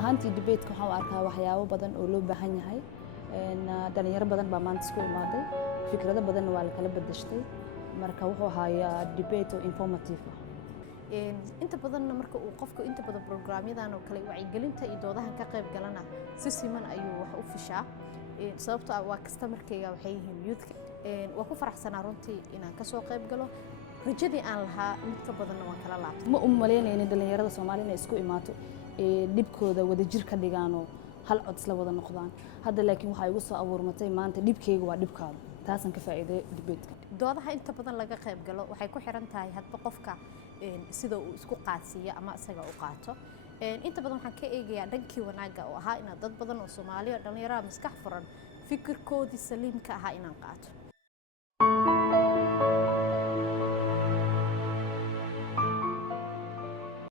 ahaantii debate-ka waxaan u arkaa waxyaabo badan oo loo baahan yahay dhalinyaro badan baa maanta isku imaaday fikrado badanna waa la kala bedeshtay marka wuxuu ahaa debate oo informative ah inta badanna marka uu qofku inta badan programyadan oo kale wacyigelinta iyo doodahan ka qayb galana si siman ayuu wax u fishaa sababtoo ah waa customer-kayga waxay yihiin youth waa ku faraxsanaa runtii inaan ka soo qayb galo rajadii aan lahaa mid ka badanna waan kala laabtay ma u maleynaynin dhalinyarada Soomaaliyeed inay isku imaato dhibkooda wadajir ka dhigaano hal cod isla wada noqdaan hadda laakiin waxa igu soo abuurmatay maanta dhibkayga waa dhibkaada taasan ka faa'iiday debate-ka doodaha inta badan laga qayb galo waxay ku xiran tahay hadba qofka sida uu isku qaadsiyo ama isaga u qaato inta badan waxaan ka eegayaa dhankii wanaaga oo ahaa in dad badan oo Soomaaliya dhalinyarada maskax furan fikirkoodii saliimka ahaa inaan qaato